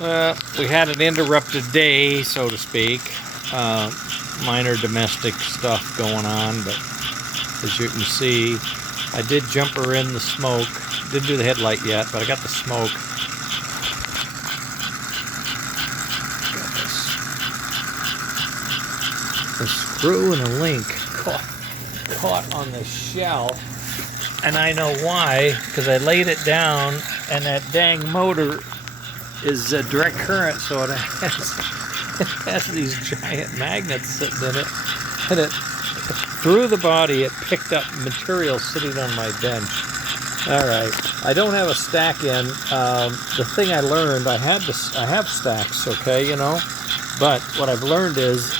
We had an interrupted day, so to speak. Minor domestic stuff going on, but as you can see, I did jump her in the smoke. Didn't do the headlight yet, but I got the smoke. A screw and a link caught on the shelf, and I know why, because I laid it down, and that dang motor is a direct current, so it has these giant magnets sitting in it, and it through the body it picked up material sitting on my bench. All right, I don't have a stack in. The thing I learned, I have stacks, okay, you know, but what I've learned is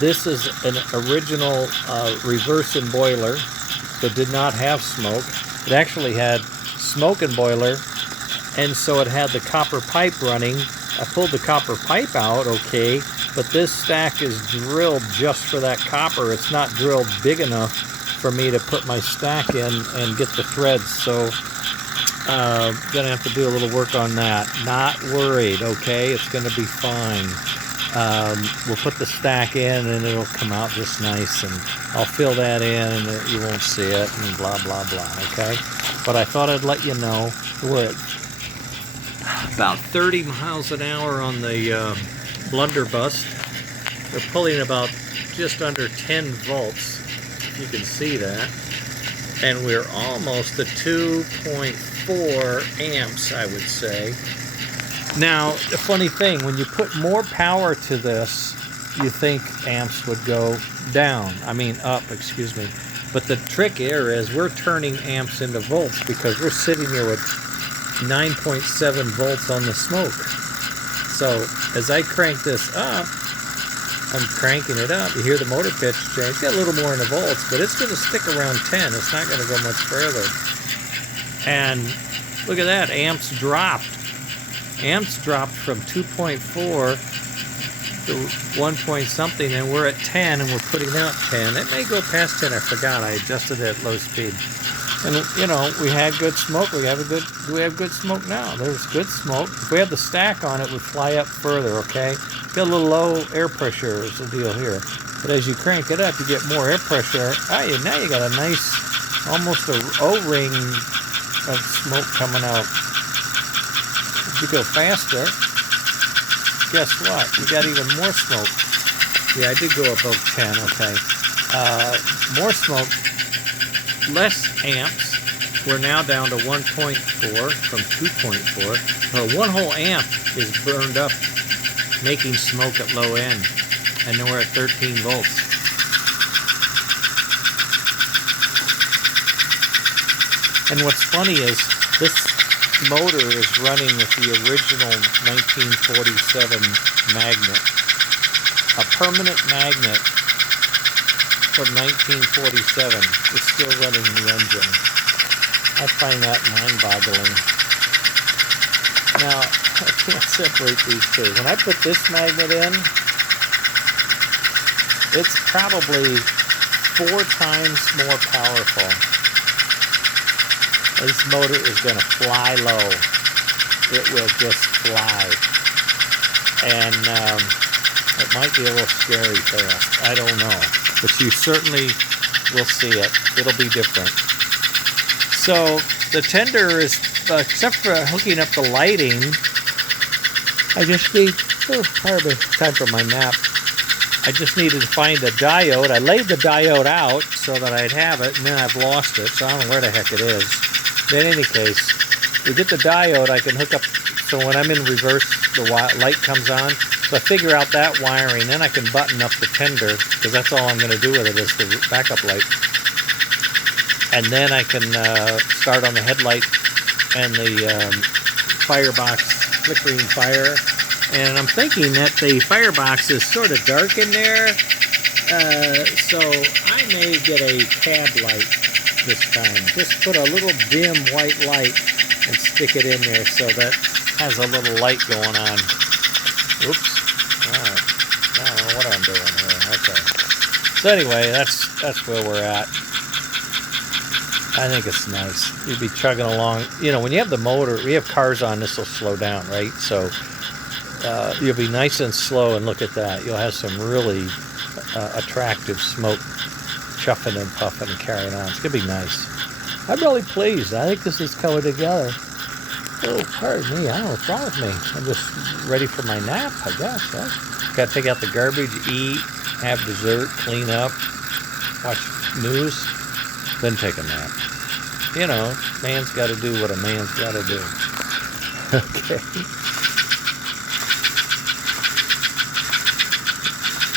this is an original reversing boiler that did not have smoke. It actually had smoke and boiler, and so it had the copper pipe running. I pulled the copper pipe out, okay, but this stack is drilled just for that copper. It's not drilled big enough for me to put my stack in and get the threads, so gonna have to do a little work on that. Not worried, okay, it's gonna be fine. We'll put the stack in and it'll come out just nice, and I'll fill that in and you won't see it and blah blah blah, okay? But I thought I'd let you know. We're about 30 miles an hour on the blunderbuss. They're pulling about just under 10 volts, you can see that, and we're almost at 2.4 amps, I would say. Now, the funny thing, when you put more power to this, you think amps would go down. I mean up, excuse me. But the trick here is we're turning amps into volts because we're sitting here with 9.7 volts on the smoke. So as I crank this up, I'm cranking it up. You hear the motor pitch change. Got a little more in the volts, but it's going to stick around 10. It's not going to go much further. And look at that, amps dropped. Amps dropped from 2.4 to 1 point something, and we're at 10, and we're putting out 10. It may go past 10. I forgot. I adjusted it at low speed. And you know, we had good smoke. Do we have good smoke now? There's good smoke. If we had the stack on, it would fly up further, okay? Got a little low air pressure is the deal here. But as you crank it up, you get more air pressure. Now you got a nice, almost a O-ring of smoke coming out. If you go faster, guess what? You got even more smoke. Yeah, I did go above 10, okay. More smoke. Less amps. We're now down to 1.4 from 2.4. Well, one whole amp is burned up making smoke at low end, and then we're at 13 volts. And what's funny is this motor is running with the original 1947 magnet, a permanent magnet from 1947 is still running the engine. I find that mind-boggling. Now, I can't separate these two. When I put this magnet in, it's probably 4 times more powerful. This motor is going to fly low. It will just fly. And it might be a little scary fast. I don't know. But you certainly will see it. It'll be different. So the tender is, except for hooking up the lighting, I just need, time for my nap. I just needed to find a diode. I laid the diode out so that I'd have it, and then I've lost it, so I don't know where the heck it is. But in any case, we get the diode, I can hook up, so when I'm in reverse, the light comes on. So I figure out that wiring, then I can button up the tender, because that's all I'm going to do with it is the backup light. And then I can start on the headlight and the firebox flickering fire. And I'm thinking that the firebox is sort of dark in there, so I may get a cab light this time. Just put a little dim white light and stick it in there so that has a little light going on. Oops. Alright. I don't know what I'm doing here. Okay. So anyway, that's where we're at. I think it's nice. You'd be chugging along. You know, when you have the motor, we have cars on, this will slow down, right? So you'll be nice and slow, and look at that. You'll have some really attractive smoke chuffing and puffing and carrying on. It's going to be nice. I'm really pleased. I think this is coming together. Oh, pardon me. I don't know what's wrong with me. I'm just ready for my nap, I guess. Huh? Got to take out the garbage, eat, have dessert, clean up, watch news, then take a nap. You know, man's got to do what a man's got to do. Okay.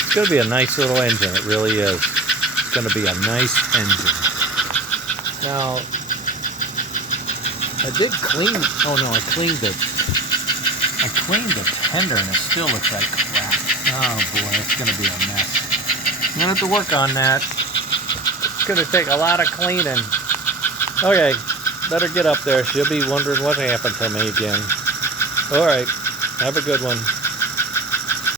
It's going to be a nice little engine. It really is. It's going to be a nice engine. Now, I did clean. Oh no, I cleaned the tender, and it still looks like crap. Oh boy, it's going to be a mess. I'm going to have to work on that. It's going to take a lot of cleaning. Okay, better get up there. She'll be wondering what happened to me again. All right, have a good one.